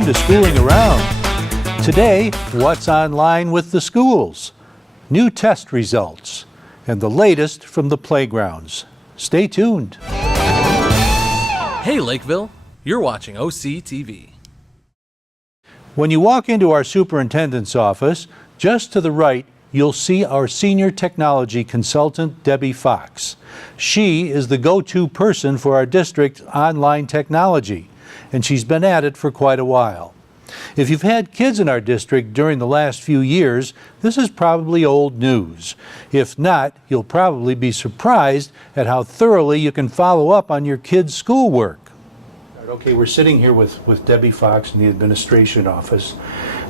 Welcome to Schooling Around. Today, what's online with the schools, new test results, and the latest from the playgrounds. Stay tuned. Hey Lakeville, you're watching OCTV. When you walk into our superintendent's office, just to the right, you'll see our senior technology consultant, Debbie Fox. She is the go-to person for our district's online technology, and she's been at it for quite a while. If you've had kids in our district during the last few years, this is probably old news. If not, you'll probably be surprised at how thoroughly you can follow up on your kids' schoolwork. Okay, we're sitting here with Debbie Fox in the administration office.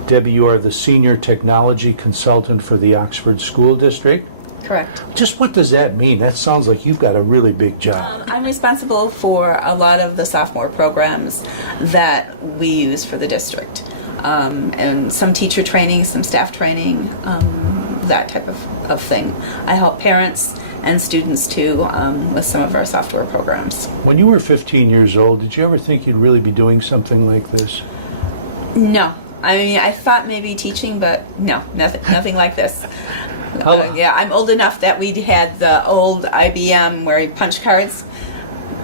Debbie, you are the senior technology consultant for the Oxford School District. Correct. Just what does that mean? That sounds like you've got a really big job. I'm responsible for a lot of the sophomore programs that we use for the district. And some teacher training, some staff training, that type of thing. I help parents and students too with some of our software programs. When you were 15 years old, did you ever think you'd really be doing something like this? No. I mean, I thought maybe teaching, but no, nothing like this. Yeah, I'm old enough that we had the old IBM where you punch cards.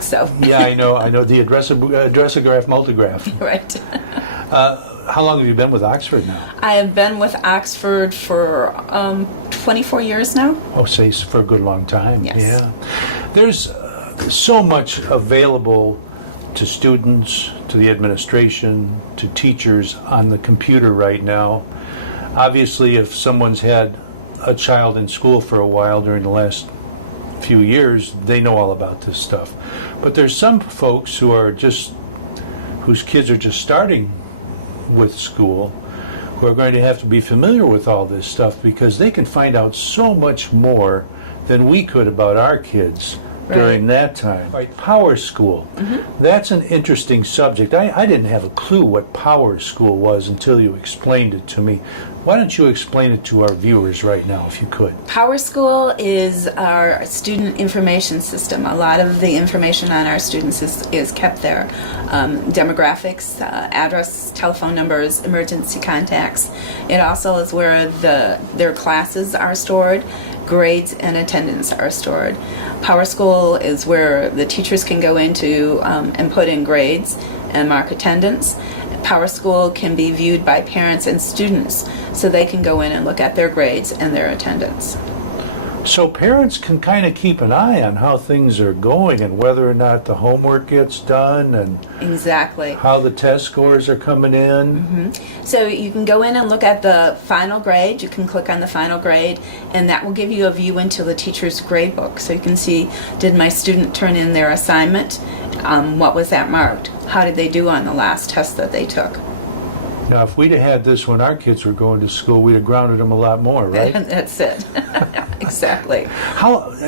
So. Yeah, I know the addressograph, multigraph. Right. How long have you been with Oxford now? I have been with Oxford for 24 years now. Oh, say for a good long time. Yes. Yeah. There's so much available to students, to the administration, to teachers on the computer right now. Obviously, if someone's had a child in school for a while during the last few years, they know all about this stuff. But there's some folks whose kids are just starting with school who are going to have to be familiar with all this stuff because they can find out so much more than we could about our kids during that time. Right, PowerSchool. That's an interesting subject. I didn't have a clue what PowerSchool was until you explained it to me. Why don't you explain it to our viewers right now, if you could? PowerSchool is our student information system. A lot of the information on our students is kept there. Demographics, address, telephone numbers, emergency contacts. It also is where their classes are stored, grades and attendance are stored. PowerSchool is where the teachers can go into and put in grades and mark attendance. PowerSchool can be viewed by parents and students so they can go in and look at their grades and their attendance. So parents can kind of keep an eye on how things are going and whether or not the homework gets done and exactly how the test scores are coming in. So you can go in and look at the final grade. You can click on the final grade and that will give you a view into the teacher's grade book. So you can see, did my student turn in their assignment? What was that marked? How did they do on the last test that they took? Now, if we'd have had this when our kids were going to school, we'd have grounded them a lot more, right? That's it. Exactly.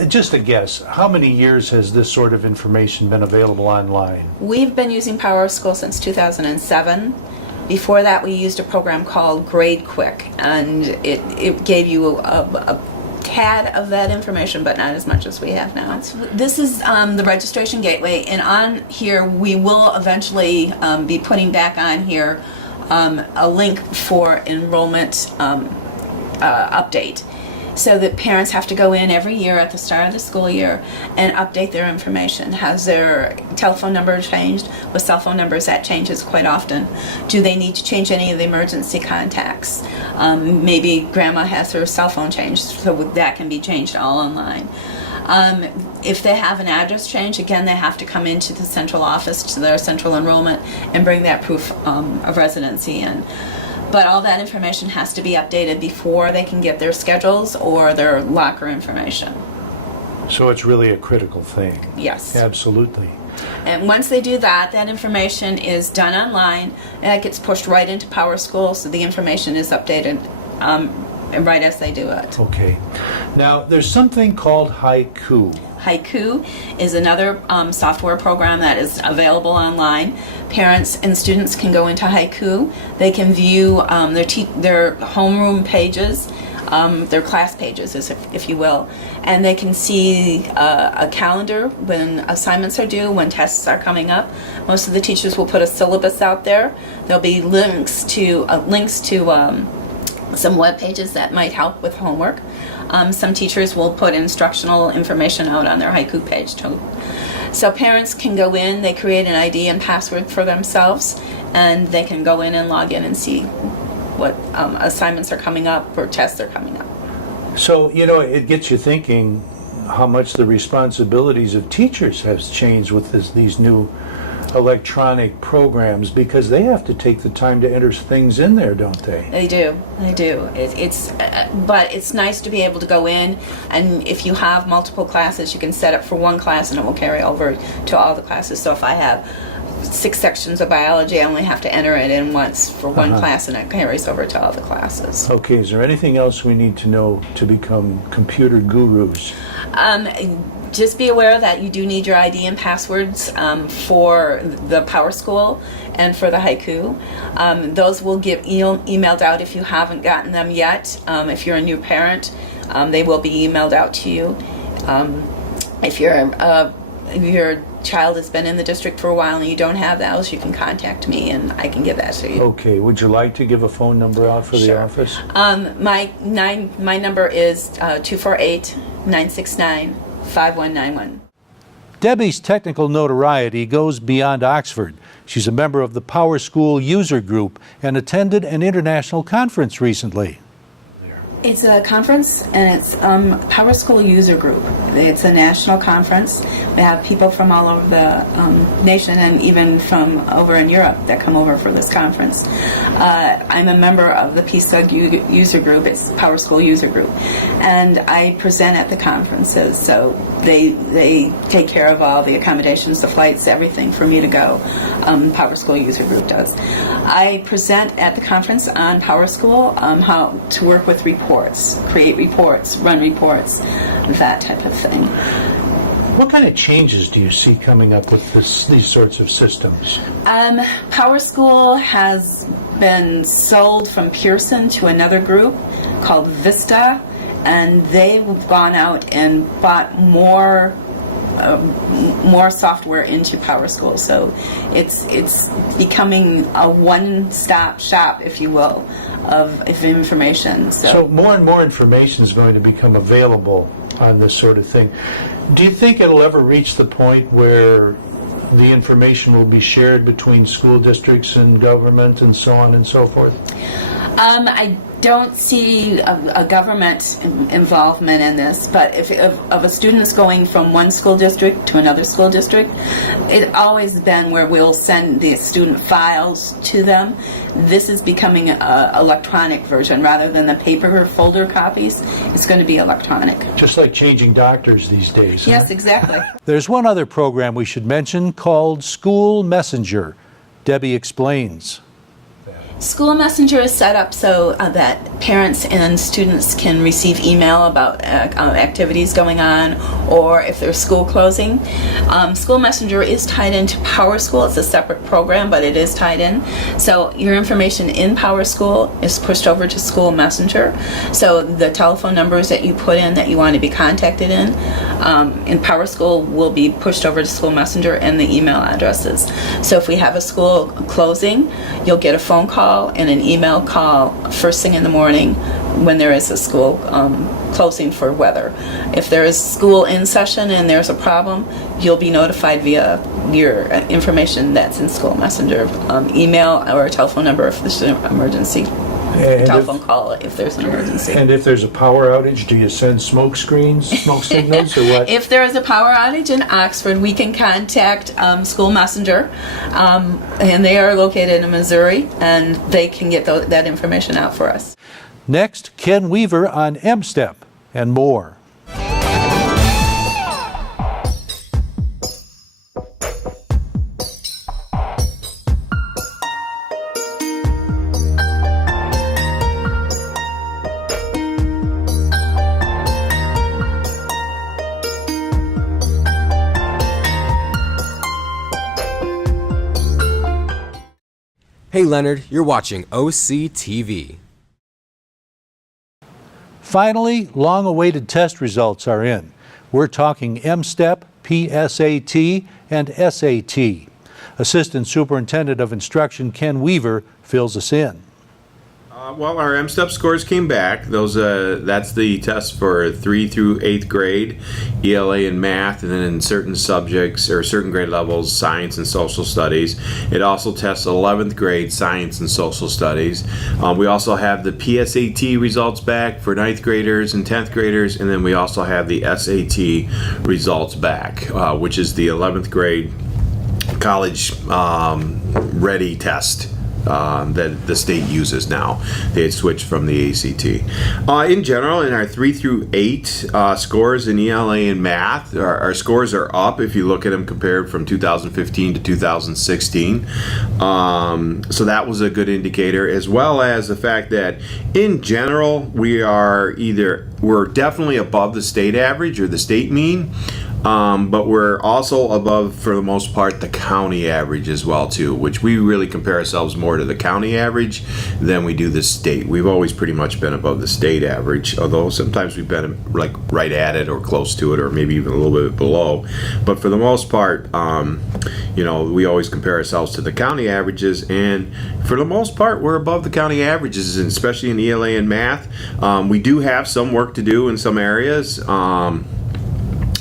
Just a guess, how many years has this sort of information been available online? We've been using PowerSchool since 2007. Before that, we used a program called Grade Quick, and it gave you a tad of that information, but not as much as we have now. This is the registration gateway, and on here we will eventually be putting back on here a link for enrollment update, so that parents have to go in every year at the start of the school year and update their information. Has their telephone number changed? With cell phone numbers, that changes quite often. Do they need to change any of the emergency contacts? Maybe grandma has her cell phone changed, so that can be changed all online. If they have an address change, again, they have to come into the central office, to their central enrollment, and bring that proof of residency in. But all that information has to be updated before they can get their schedules or their locker information. So it's really a critical thing. Yes. Absolutely. And once they do that, that information is done online, and that gets pushed right into PowerSchool, so the information is updated right as they do it. Okay. Now, there's something called Haiku. Haiku is another software program that is available online. Parents and students can go into Haiku. They can view their homeroom pages their class pages, if you will, and they can see a calendar when assignments are due, when tests are coming up. Most of the teachers will put a syllabus out there. There'll be links to some web pages that might help with homework. Some teachers will put instructional information out on their haiku page too. So parents can go in, they create an ID and password for themselves, and they can go in and log in and see what assignments are coming up or tests are coming up. So, you know, it gets you thinking how much the responsibilities of teachers has changed with these new electronic programs, because they have to take the time to enter things in there, don't they? They do. But it's nice to be able to go in, and if you have multiple classes, you can set up for one class and it will carry over to all the classes. So if I have 6 sections of biology, I only have to enter it in once for one class, and it carries over to all the classes. Okay, is there anything else we need to know to become computer gurus? Just be aware that you do need your ID and passwords for the PowerSchool and for the haiku. Those will get emailed out if you haven't gotten them yet. If you're a new parent, they will be emailed out to you. If your child has been in the district for a while and you don't have those, you can contact me and I can give that to you. Okay, would you like to give a phone number out for the office? My number is 248-969-5191. Debbie's technical notoriety goes beyond Oxford. She's a member of the PowerSchool user group and attended an international conference recently. It's a conference, and it's PowerSchool User Group. It's a national conference. We have people from all over the nation, and even from over in Europe, that come over for this conference. I'm a member of the PSUG User Group. It's PowerSchool User Group, and I present at the conferences. So they take care of all the accommodations, the flights, everything for me to go. PowerSchool User Group does. I present at the conference on PowerSchool, how to work with reports, create reports, run reports, that type of thing. What kind of changes do you see coming up with these sorts of systems? PowerSchool has been sold from Pearson to another group called Vista, and they've gone out and bought more software into PowerSchool. So it's becoming a one-stop shop, if you will, of information. So more and more information is going to become available on this sort of thing. Do you think it'll ever reach the point where the information will be shared between school districts and government and so on and so forth? I don't see a government involvement in this, but if a student is going from one school district to another school district, it's always been where we'll send the student files to them. This is becoming an electronic version rather than the paper folder copies. It's going to be electronic. Just like changing doctors these days. Yes, huh? exactly. There's one other program we should mention called School Messenger. Debbie explains. School Messenger is set up so that parents and students can receive email about activities going on, or if there's school closing. School Messenger is tied into PowerSchool. It's a separate program, but it is tied in. So your information in PowerSchool is pushed over to School Messenger. So the telephone numbers that you put in that you want to be contacted in PowerSchool will be pushed over to School Messenger, and the email addresses. So if we have a school closing, you'll get a phone call and an email call first thing in the morning when there is a school closing for weather. If there is school in session and there's a problem, you'll be notified via your information that's in School Messenger, email or a telephone number if there's an emergency, telephone call if there's an emergency. And if there's a power outage, do you send smoke signals, or what? If there is a power outage in Oxford, we can contact School Messenger, and they are located in Missouri, and they can get that information out for us. Next, Ken Weaver on M-STEP and more. Hey Leonard, you're watching OCTV. Finally, long-awaited test results are in. We're talking M-STEP, PSAT, and SAT. Assistant Superintendent of Instruction Ken Weaver fills us in. Well, our M-STEP scores came back. That's the test for 3 through 8th grade, ELA and math, and then in certain subjects or certain grade levels, science and social studies. It also tests 11th grade science and social studies. We also have the PSAT results back for 9th graders and 10th graders, and then we also have the SAT results back, which is the 11th grade college ready test. That the state uses now. They had switched from the ACT. In general, in our 3 through 8 scores in ELA and math, our scores are up if you look at them compared from 2015 to 2016. So that was a good indicator, as well as the fact that in general we're definitely above the state average or the state mean. But we're also above, for the most part, the county average as well too, which we really compare ourselves more to the county average than we do the state. We've always pretty much been above the state average, although sometimes we've been like right at it or close to it or maybe even a little bit below. But for the most part, we always compare ourselves to the county averages, and for the most part, we're above the county averages, and especially in ELA and math. We do have some work to do in some areas.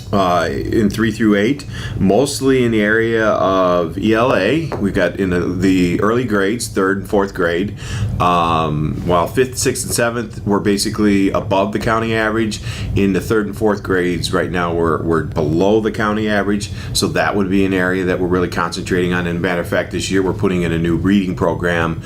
In 3 through 8, mostly in the area of ELA. We've got in the early grades, 3rd and 4th grade, while 5th, 6th, and 7th we're basically above the county average. In the 3rd and 4th grades right now we're below the county average, so that would be an area that we're really concentrating on. And matter of fact, this year we're putting in a new reading program.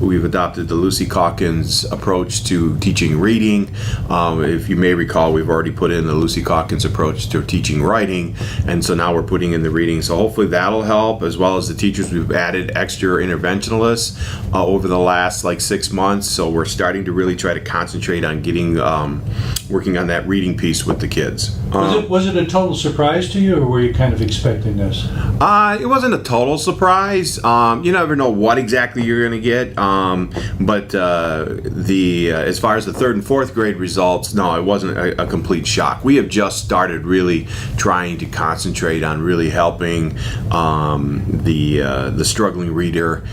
We've adopted the Lucy Calkins approach to teaching reading. If you may recall, we've already put in the Lucy Calkins approach to teaching writing, and so now we're putting in the reading, so hopefully that'll help, as well as the teachers. We've added extra interventionalists over the last 6 months, so we're starting to really try to concentrate on getting working on that reading piece with the kids. Was it a total surprise to you, or were you kind of expecting this? It wasn't a total surprise. You never know what exactly you're going to get, but as far as the 3rd and 4th grade results, no, it wasn't a complete shock. We have just started really trying to concentrate on really helping the struggling reader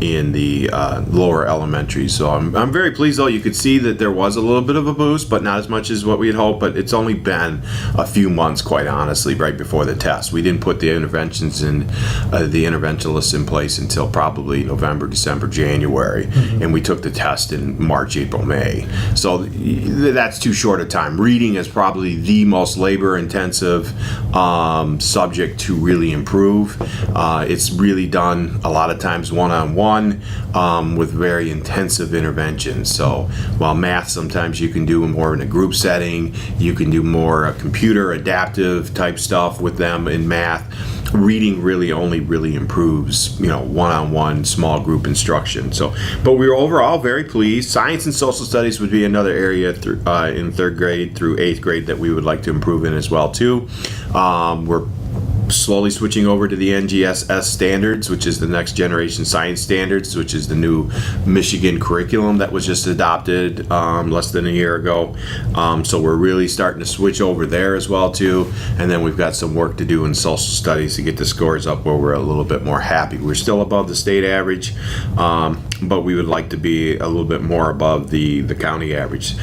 in the lower elementary. So I'm very pleased, though. You could see that there was a little bit of a boost, but not as much as what we had hoped. But it's only been a few months, quite honestly, right before the test. We didn't put the interventions and the interventionalists in place until probably November, December, January, and we took the test in March, April, May. So that's too short a time. Reading is probably the most labor-intensive subject to really improve. It's really done a lot of times one-on-one with very intensive interventions. So while math sometimes you can do more in a group setting, you can do more computer adaptive type stuff with them in math. Reading really only improves, one-on-one small group instruction. So, but we were overall very pleased. Science and social studies would be another area in 3rd grade through 8th grade that we would like to improve in as well too. We're slowly switching over to the NGSS standards, which is the next generation science standards, which is the new Michigan curriculum that was just adopted less than a year ago. So we're really starting to switch over there as well too. And then we've got some work to do in social studies to get the scores up where we're a little bit more happy. We're still above the state average, but we would like to be a little bit more above the county average.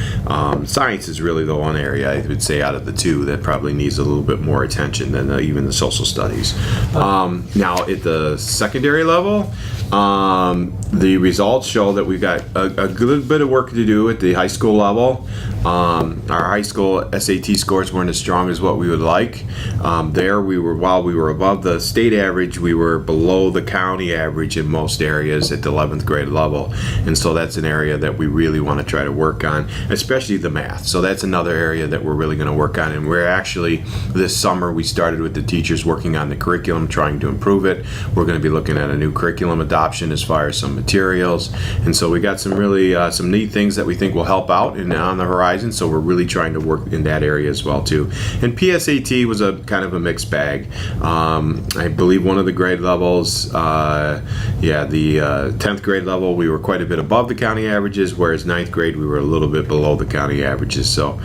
Science is really the one area I would say out of the two that probably needs a little bit more attention than even the social studies. Now at the secondary level, the results show that we've got a good bit of work to do at the high school level. Our high school SAT scores weren't as strong as what we would like. While we were above the state average, we were below the county average in most areas at the 11th grade level. And so that's an area that we really want to try to work on, especially the math. So that's another area that we're really going to work on. And we're actually, this summer, we started with the teachers working on the curriculum, trying to improve it. We're going to be looking at a new curriculum adoption as far as some materials. And so we got some really some neat things that we think will help out on the horizon. So we're really trying to work in that area as well too. And PSAT was a kind of a mixed bag. I believe one of the grade levels, the 10th grade level, we were quite a bit above the county averages, whereas 9th grade we were a little bit below the county averages. So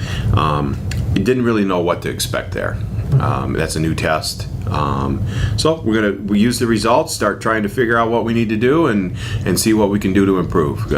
we didn't really know what to expect there. That's a new test. So we use the results, start trying to figure out what we need to do, and see what we can do to improve.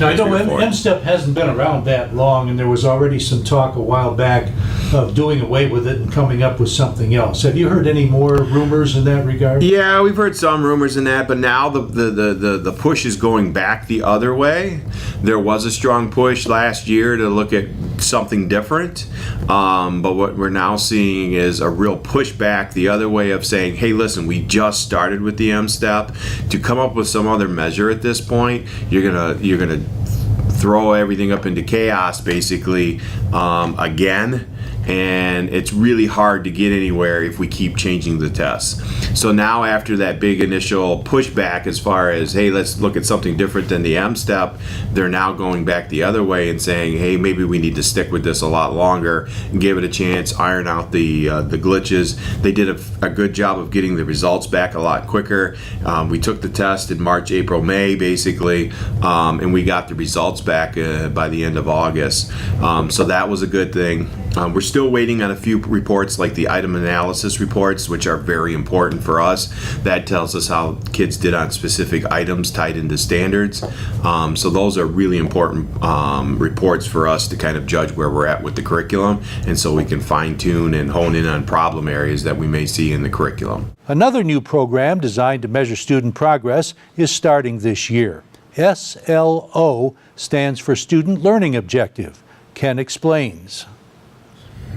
Now, I know MSTEP hasn't been around that long, and there was already some talk a while back of doing away with it and coming up with something else. Have you heard any more rumors in that regard? Yeah, we've heard some rumors in that, but now the push is going back the other way. There was a strong push last year to look at something different, but what we're now seeing is a real pushback the other way of saying, hey, listen, we just started with the MSTEP. To come up with some other measure at this point, you're gonna throw everything up into chaos basically again, and it's really hard to get anywhere if we keep changing the tests. So now after that big initial pushback as far as, hey, let's look at something different than the MSTEP, they're now going back the other way and saying, hey, maybe we need to stick with this a lot longer and give it a chance, iron out the glitches. They did a good job of getting the results back a lot quicker. We took the test in March, April, May basically, and we got the results back by the end of August. So that was a good thing. We're still waiting on a few reports like the item analysis reports, which are very important for us. That tells us how kids did on specific items tied into standards. So those are really important reports for us to kind of judge where we're at with the curriculum, and so we can fine tune and hone in on problem areas that we may see in the curriculum. Another new program designed to measure student progress is starting this year. SLO stands for Student Learning Objective. Ken explains.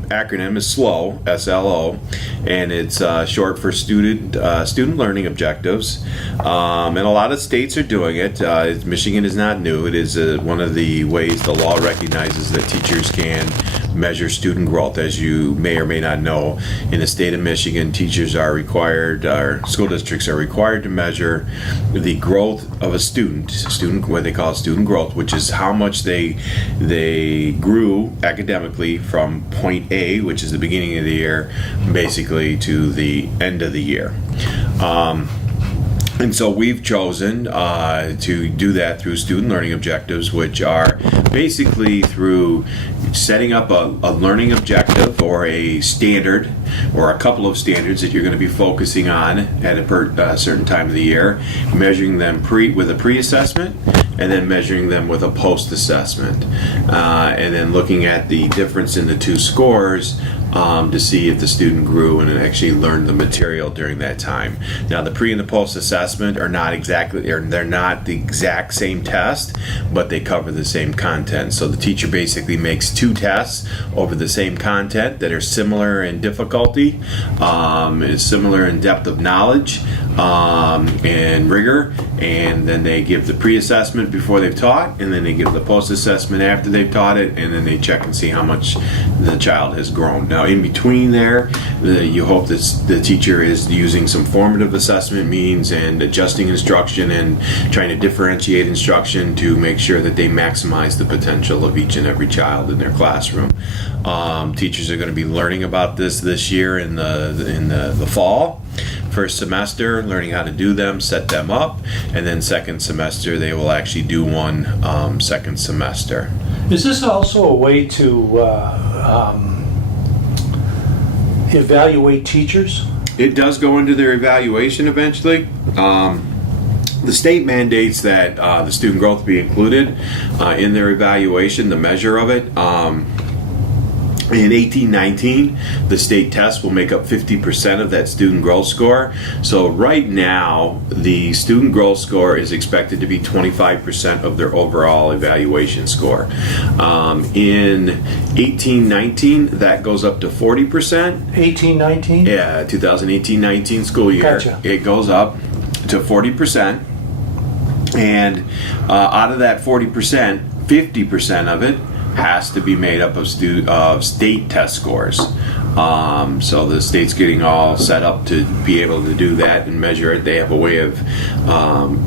Acronym is SLO, S-L-O, and it's short for Student Learning Objectives. And a lot of states are doing it. Michigan is not new. It is one of the ways the law recognizes that teachers can measure student growth. As you may or may not know, in the state of Michigan, teachers are required, or school districts are required to measure the growth of a student, what they call student growth, which is how much they grew academically from point A, which is the beginning of the year, basically to the end of the year. And so we've chosen to do that through student learning objectives, which are basically through setting up a learning objective or a standard or a couple of standards that you're going to be focusing on at a certain time of the year, measuring them with a pre-assessment, and then measuring them with a post-assessment, and then looking at the difference in the two scores to see if the student grew and actually learned the material during that time. Now, the pre and the post assessment are not they're not the exact same test, but they cover the same content. So the teacher basically makes two tests over the same content that are similar in difficulty, is similar in depth of knowledge and rigor, and then they give the pre-assessment before they've taught, and then they give the post-assessment after they've taught it, and then they check and see how much the child has grown. Now, in between there, you hope that the teacher is using some formative assessment means and adjusting instruction and trying to differentiate instruction to make sure that they maximize the potential of each and every child in their classroom. Teachers are going to be learning about this year in the fall. First semester, learning how to do them, set them up, and then second semester they will actually do one second semester. Is this also a way to evaluate teachers? It does go into their evaluation eventually. The state mandates that the student growth be included in their evaluation, the measure of it. In 1819, the state test will make up 50% of that student growth score. So right now, the student growth score is expected to be 25% of their overall evaluation score. In 1819, that goes up to 40%. 1819? Yeah, 2018-19 school year. Gotcha. It goes up to 40%. And out of that 40%, 50% of it has to be made up of state test scores. So the state's getting all set up to be able to do that and measure it. They have a way of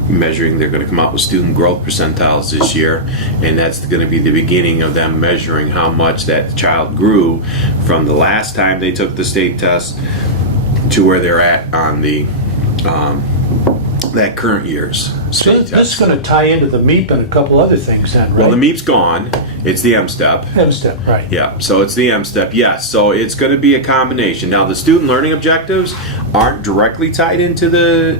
measuring. They're going to come out with student growth percentiles this year, and that's going to be the beginning of them measuring how much that child grew from the last time they took the state test to where they're at on the that current year's So state this is test. going to tie into the MEP and a couple other things then, right? Well, the MEP's gone. It's the M-STEP. M-STEP, right. Yeah, so it's the M-STEP, yes. So it's going to be a combination. Now, the student learning objectives aren't directly tied into the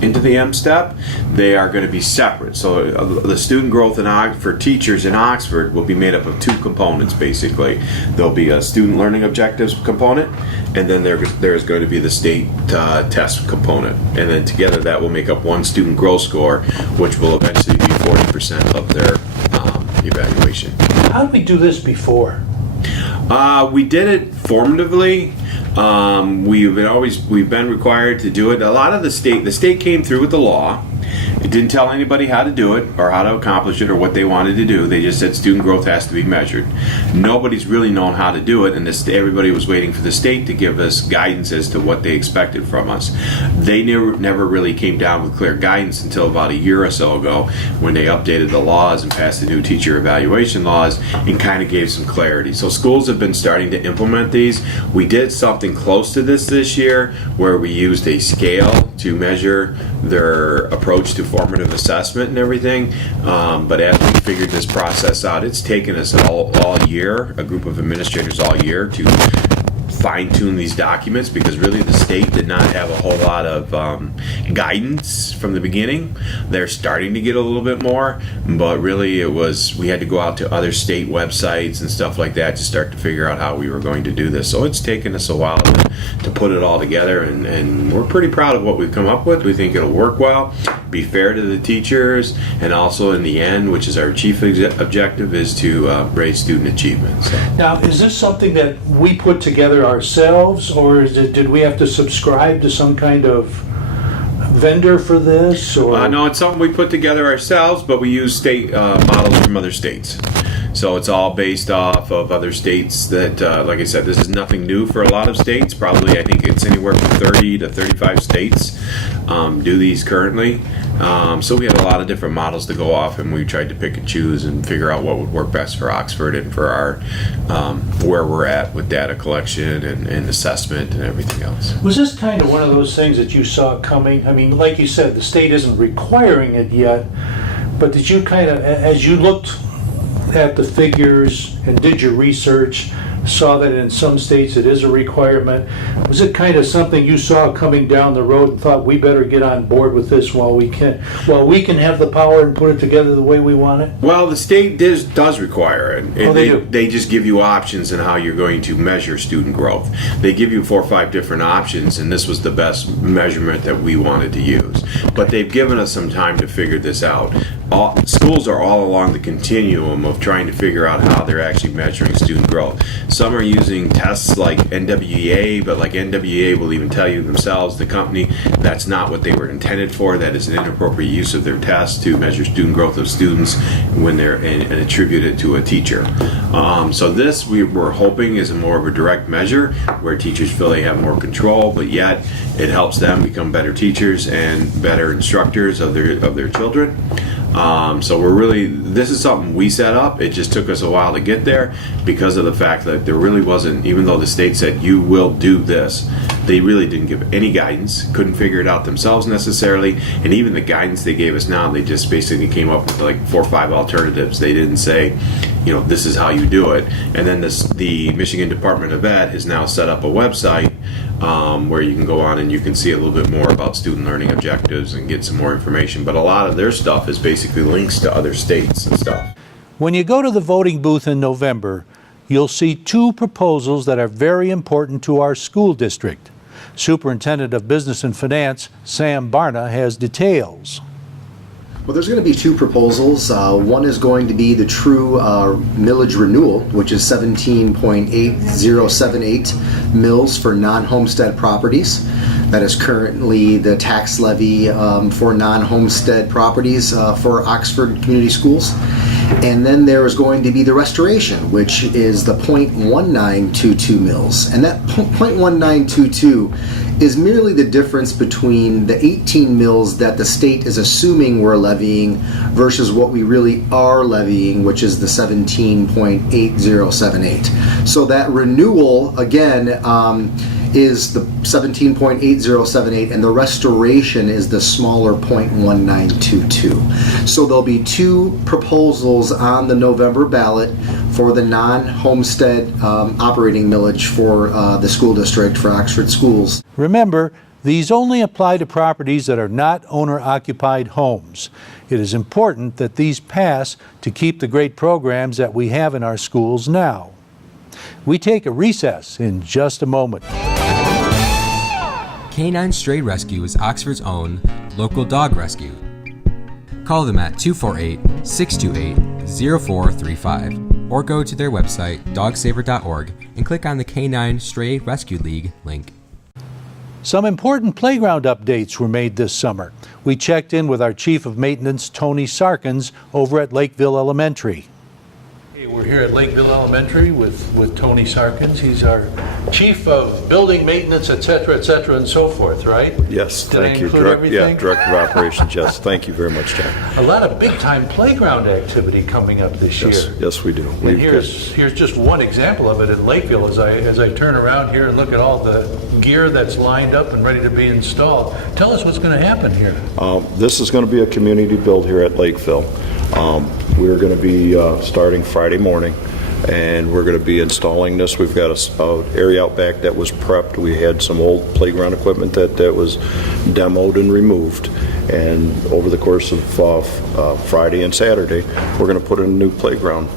M-STEP. They are going to be separate. So the student growth for teachers in Oxford will be made up of two components, basically. There'll be a student learning objectives component, and then there's going to be the state test component. And then together that will make up one student growth score, which will eventually be 40% of their evaluation. How did we do this before? We did it formatively. We've been required to do it. A lot of the state came through with the law. It didn't tell anybody how to do it or how to accomplish it or what they wanted to do. They just said student growth has to be measured. Nobody's really known how to do it, and everybody was waiting for the state to give us guidance as to what they expected from us. They never really came down with clear guidance until about a year or so ago, when they updated the laws and passed the new teacher evaluation laws and kind of gave some clarity. So schools have been starting to implement these. We did something close to this year, where we used a scale to measure their approach to formative assessment and everything. But as we figured this process out, it's taken us all year, a group of administrators all year, to fine-tune these documents, because really the state did not have a whole lot of guidance from the beginning. They're starting to get a little bit more, but really we had to go out to other state websites and stuff like that to start to figure out how we were going to do this. So it's taken us a while to put it all together, and we're pretty proud of what we've come up with. We think it'll work well, be fair to the teachers, and also in the end, which is our chief objective, is to raise student achievement. So. Now, is this something that we put together ourselves, or did we have to subscribe to some kind of vendor for this? Or No, it's something we put together ourselves, but we use state models from other states. So it's all based off of other states that, like I said, this is nothing new for a lot of states. Probably, I think it's anywhere from 30 to 35 states do these currently. So we had a lot of different models to go off, and we tried to pick and choose and figure out what would work best for Oxford and for our where we're at with data collection and assessment and everything else. was this kind of one of those things that you saw coming? I mean, like you said, the state isn't requiring it yet, but did you kind of, as you looked at the figures and did your research, saw that in some states it is a requirement? Was it kind of something you saw coming down the road and thought, we better get on board with this while we can have the power and put it together the way we want it? Well, the state does require it. Oh, they do. They just give you options in how you're going to measure student growth. They give you 4 or 5 different options, and this was the best measurement that we wanted to use. But they've given us some time to figure this out. Schools are all along the continuum of trying to figure out how they're actually measuring student growth. Some are using tests like NWEA, but like NWEA will even tell you themselves, the company, that's not what they were intended for. That is an inappropriate use of their tests to measure student growth of students when they're and attribute it to a teacher. So this we're hoping is more of a direct measure where teachers feel they have more control, but yet it helps them become better teachers and better instructors of their children. So this is something we set up. It just took us a while to get there because of the fact that there really wasn't, even though the state said you will do this, they really didn't give any guidance, couldn't figure it out themselves necessarily, and even the guidance they gave us now, they just basically came up with like 4 or 5 alternatives. They didn't say, this is how you do it. And then the Michigan Department of Ed has now set up a website where you can go on and you can see a little bit more about student learning objectives and get some more information. But a lot of their stuff is basically links to other states and stuff. When you go to the voting booth in November, you'll see 2 proposals that are very important to our school district. Superintendent of Business and Finance, Sam Barna, has details. Well, there's going to be 2 proposals. One is going to be the true millage renewal, which is 17.8078 mills for non-homestead properties. That is currently the tax levy for non-homestead properties for Oxford Community Schools. And then there is going to be the restoration, which is the .1922 mils. And that .1922 is merely the difference between the 18 mils that the state is assuming we're levying versus what we really are levying, which is the 17.8078. So that renewal, again, is the 17.8078, and the restoration is the smaller .1922. So there'll be two proposals on the November ballot for the non-homestead operating millage for the school district for Oxford schools. Remember, these only apply to properties that are not owner-occupied homes. It is important that these pass to keep the great programs that we have in our schools now. We take a recess in just a moment. Canine Stray Rescue is Oxford's own local dog rescue. Call them at 248-628-0435 or go to their website dogsaver.org and click on the Canine Stray Rescue League link. Some important playground updates were made this summer. We checked in with our Chief of Maintenance, Tony Sarkins, over at Lakeville Elementary. Hey, we're here at Lakeville Elementary with Tony Sarkins. He's our Chief of Building Maintenance, et cetera, and so forth, right? Yes, Did thank I you. include everything? Director of Operations, yes. Thank you very much, John. A lot of big-time playground activity coming up this year. Yes, we do. And here's just one example of it at Lakeville as I turn around here and look at all the gear that's lined up and ready to be installed. Tell us what's going to happen here. This is going to be a community build here at Lakeville. We're going to be starting Friday morning, and we're going to be installing this. We've got an area out back that was prepped. We had some old playground equipment that was demoed and removed. And over the course of Friday and Saturday, we're going to put in new playground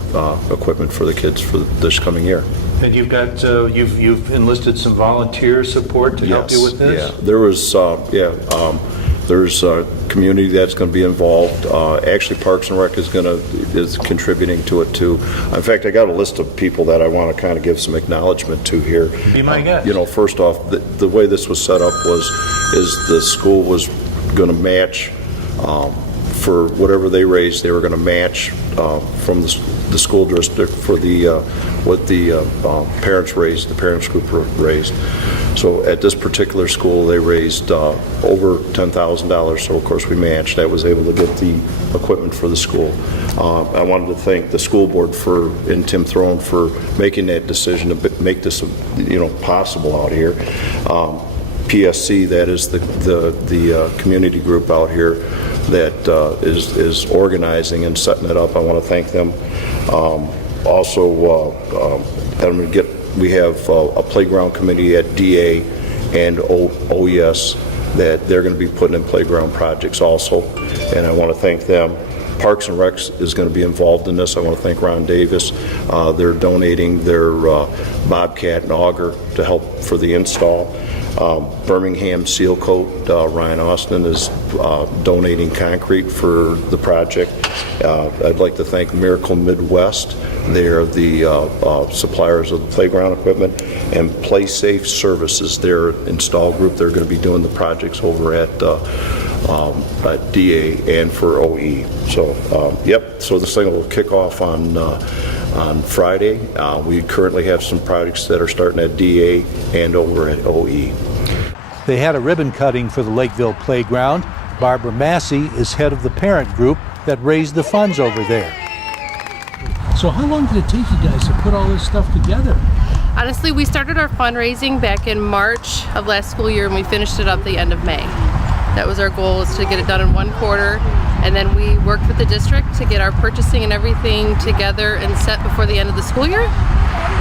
equipment for the kids for this coming year. And you've got you've enlisted some volunteer support to help you with this? Yeah, there was there's a community that's going to be involved. Actually, Parks and Rec is contributing to it too. In fact, I got a list of people that I want to kind of give some acknowledgement to here. Be my guest. First off, the way this was set up is the school was going to match for whatever they raised. They were going to match from the school district for what the parents raised, the parents group raised. So at this particular school, they raised over $10,000. So of course we matched. I was able to get the equipment for the school. I wanted to thank the school board and Tim Throne for making that decision to make this possible out here. PSC, that is the community group out here that is organizing and setting it up. I want to thank them. We have a playground committee at DA and OES that they're going to be putting in playground projects also, and I want to thank them. Parks and Rec is going to be involved in this. I want to thank Ron Davis. They're donating their Bobcat and Auger to help for the install. Birmingham Seal Coat, Ryan Austin is donating concrete for the project. I'd like to thank Miracle Midwest. They're the suppliers of the playground equipment, and Play Safe Services, their install group. They're going to be doing the projects over at DA and for OE. So, so this thing will kick off on Friday. We currently have some projects that are starting at DA and over at OE. They had a ribbon cutting for the Lakeville Playground. Barbara Massey is head of the parent group that raised the funds over there. So how long did it take you guys to put all this stuff together? Honestly, we started our fundraising back in March of last school year, and we finished it up the end of May. That was our goal, is to get it done in one quarter. And then we worked with the district to get our purchasing and everything together and set before the end of the school year.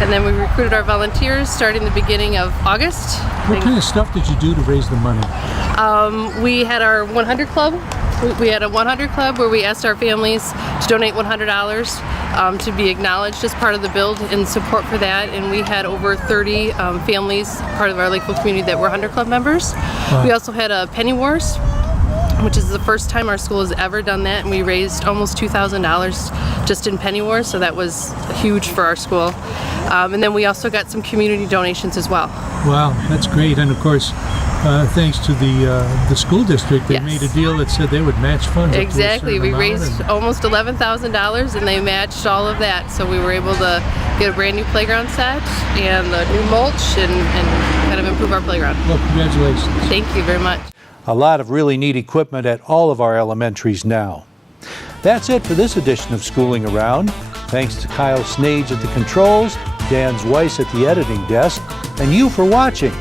And then we recruited our volunteers starting the beginning of August. What kind of stuff did you do to raise the money? We had our 100 Club. We had a 100 Club where we asked our families to donate $100 to be acknowledged as part of the build in support for that. And we had over 30 families, part of our Lakeville community, that were 100 Club members. Wow. We also had a Penny Wars, which is the first time our school has ever done that, and we raised almost $2,000 just in penny wars, so that was huge for our school. And then we also got some community donations as well. Wow, that's great. And of course, thanks to the school district, they Yes. made a deal that said they would match funds. up to a Exactly. certain We amount, raised and almost $11,000 and they matched all of that. So we were able to get a brand new playground set and a new mulch and kind of improve our playground. well, congratulations. Thank you very much. A lot of really neat equipment at all of our elementaries now. That's it for this edition of Schooling Around. Thanks to Kyle Snage at the controls, Dan Weiss at the editing desk, and you for watching.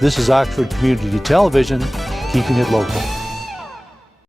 This is Oxford Community Television, keeping it local.